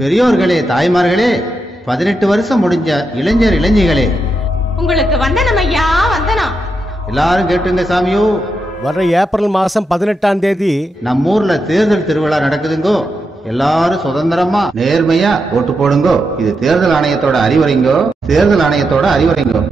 பெரியோர்களே, தாய்மார்களே, 18 வருஷம் முடிஞ்ச இளைஞர் இளைஞிகளே, உங்களுக்கு வந்தனம் ஐயா, வந்தனம். எல்லாரும் கேட்டுங்க சாமியோ. வர்ற ஏப்ரல் மாசம் 18ஆம் தேதி நம்ம ஊர்ல தேர்தல் திருவிழா நடக்குதுங்கோ. எல்லாரும் சுதந்திரமா நேர்மையா ஓட்டு போடுங்கோ. இது தேர்தல் ஆணையத்தோட அறிவுரைங்கோ. தேர்தல் ஆணையத்தோட அறிவுரைங்கோ.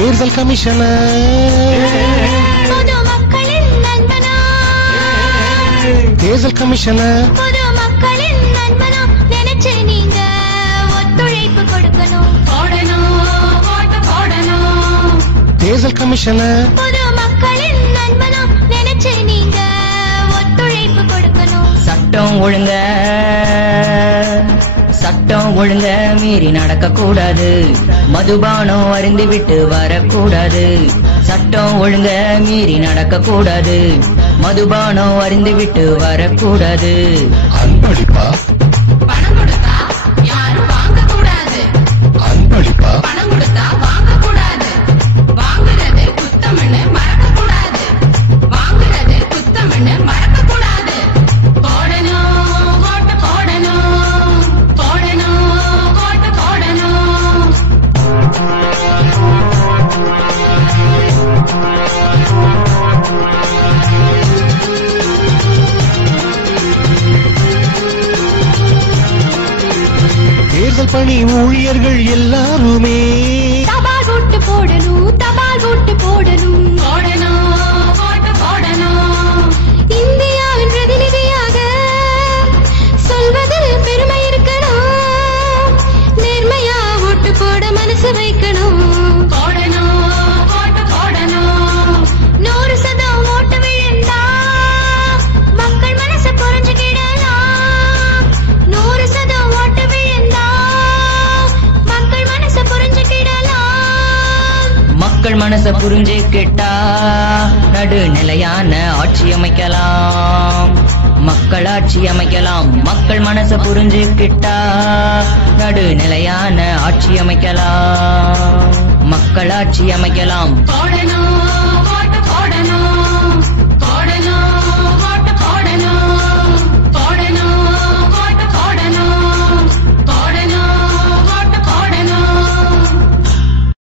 தேர்தல் கமிஷனர் பொதுமக்களின் நண்பனா, தேர்தல் கமிஷனர் பொதுமக்களின் நண்பனா, நினைச்சு நீங்க ஒத்துழைப்பு கொடுக்கணும். தேர்தல் கமிஷனர் பொதுமக்களின் நண்பனா, நினைச்சு நீங்க ஒத்துழைப்பு கொடுக்கணும். சட்டம் ஒழுங்க மீறி நடக்க கூடாது. மதுபானம் அருந்தி விட்டு வரக்கூடாது. சட்டம் ஒழுங்க மீறி நடக்க கூடாது. மதுபானம் அருந்தி விட்டு வரக்கூடாது. அன்பளிப்பா பணம் கொடுத்தா யாரும் வாங்க கூடாது. அன்பளிப்பா பணம் கொடுத்தா வாங்க கூடாது. வாங்குறது குத்தம்னு மறக்க கூடாது. வாங்குறது குத்தம்னு மறக்க கூடாது. போடணும் ஓட்டு போடணும். போடணும் ஓட்டு போடணும். தேர்தல் பணி ஊழியர்கள் எல்லாருமே தபால் ஓட்டு போடணும், தபால் ஓட்டு போடணும். போடணும் ஓட்டு போடணும். இந்தியாவின் பிரதிநிதியாக சொல்வதில் பெருமை இருக்கணும். நேர்மையா ஓட்டு போட மனசு வைக்கணும். போடணும் ஓட்டு போடணும். 100% ஓட்டு விழுந்தா மக்கள் மனசு புரிஞ்சுக்கிடலாம். 100% ஓட்டு விழுந்தா மக்கள் மனசு புரிஞ்சுக்கிடலாம். மக்கள் மனச புரிஞ்சுக்கிட்டா நடுநிலையான ஆட்சி அமைக்கலாம். மக்களாட்சி அமைக்கலாம். மக்கள் மனச புரிஞ்சுக்கிட்டா நடுநிலையான ஆட்சி அமைக்கலாம். மக்களாட்சி அமைக்கலாம். போடணும்